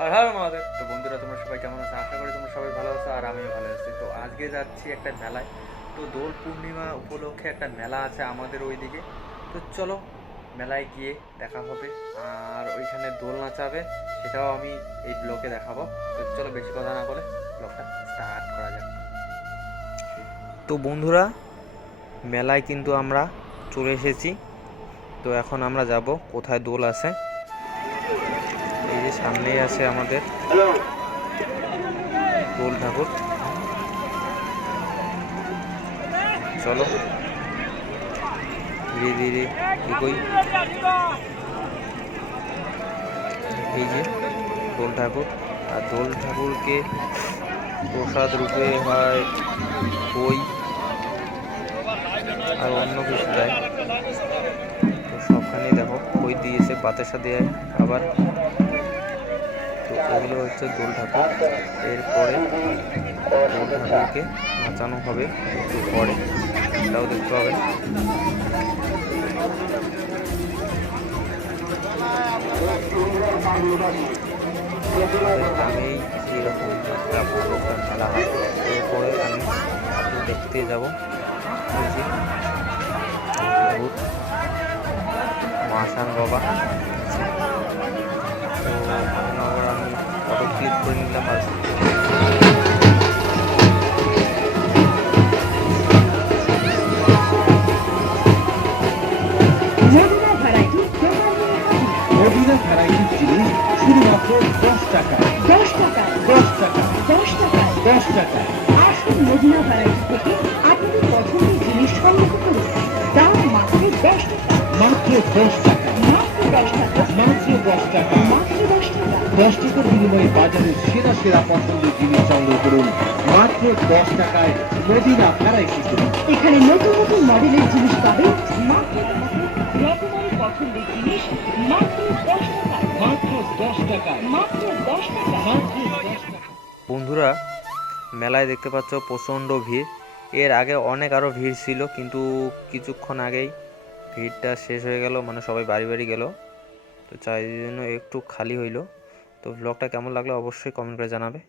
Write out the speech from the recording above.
আর হ্যাঁ আমাদের তো বন্ধুরা, তোমরা সবাই কেমন আছো? আশা করি তোমরা সবাই ভালো আছো আর আমিও ভালো আছি। তো আজকে যাচ্ছি একটা মেলায়। তো দোল পূর্ণিমা উপলক্ষে একটা মেলা আছে আমাদের ওইদিকে। তো চলো মেলায় গিয়ে দেখা হবে, আর ওইখানে দোল নাচাবে, সেটাও আমি এই ব্লগে দেখাবো। তো চলো বেশি কথা না বলে ব্লগটা স্টার্ট করা যাক। তো বন্ধুরা, মেলায় কিন্তু আমরা চলে এসেছি। তো এখন আমরা যাব কোথায় দোল আছে। এই যে সামনেই আছে আমাদের দোল ঠাকুর। চলো ধীরে ধীরে এগোই। এই যে দোল ঠাকুর, আর দোল ঠাকুরকে প্রসাদ রূপে হয় বই আর অন্য কিছু দেয়। তো সবখানেই দেখো বই দিয়েছে, বাতাসা দেয় আবার। তো এগুলো হচ্ছে দোল ঠাকুর। এরপরে দোল ঠাকুরকে নাচানো হবে একটু পরে, সেটাও দেখতে পাবেন। আমাদের গ্রামেই এরকম একটা ভালো একটা মেলা হয়। এরপরে আমি ঠাকুর দেখতে যাব। ওই যে ঠাকুর মাসান বাবা আছে। তো আবার আমি ফটো ক্লিক করে নিলাম আর মদিনা ভ্যারাইটি জিনিস শুধুমাত্র 10 টাকা। 10 টাকা 10 টাকা 10 টাকা 10 টাকা। আসুন মদিনা ভ্যারাইটি থেকে আপনাদের পছন্দের জিনিস সংগ্রহ করুন। দাম মাত্র 10 টাকা, মাত্র 10 টাকা, মাত্র 10 টাকা, মাত্র 10 টাকা। মাত্র 10 টাকা। 10 টাকার বিনিময়ে বাজারের সেরা সেরা পছন্দের জিনিস সংগ্রহ করুন মাত্র 10 টাকায়। মদিনা ভ্যারাইটি করুন। এখানে নতুন নতুন মডেলের জিনিস পাবেন মাত্র রকমারি পছন্দের জিনিস মাত্র 10 টাকা, মাত্র 10 টাকা, মাত্র 10 টাকা। মাত্র 10 টাকা। বন্ধুরা, মেলায় দেখতে পাচ্ছ প্রচণ্ড ভিড়। এর আগে অনেক আরও ভিড় ছিল, কিন্তু কিছুক্ষণ আগেই ভিড়টা শেষ হয়ে গেল, মানে সবাই বাড়ি বাড়ি গেল। তো চাই জন্য একটু খালি হইলো। তো ব্লগটা কেমন লাগলো অবশ্যই কমেন্ট করে জানাবে।